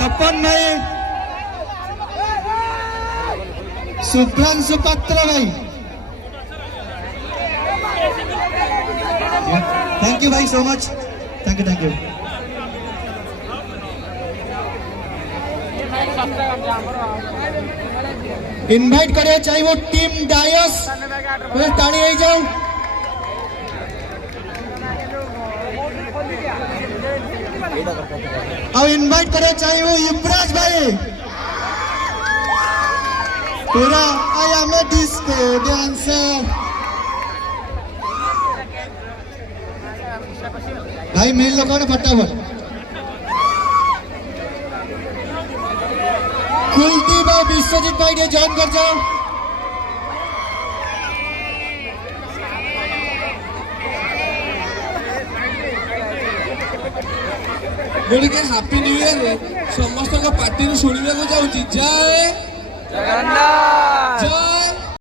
तपन भाई, शुभ्रांशु पात्र भाई, थैंक यू भाई so much, thank you. Invite करे चाहिए वो टीम डायस, ताली आई जाओ। अब इनवाइट करे चाहिए वो युवराज भाई, पूरा I am a disco dancer भाई, मेन लोगों ने फटाफट कुलदीप और विश्वजीत भाई ने ज्वाइन कर जाओ। मुझे हैप्पी न्यू ईयर समस्त पार्टी शुणा जाऊँ जय जगन्नाथ।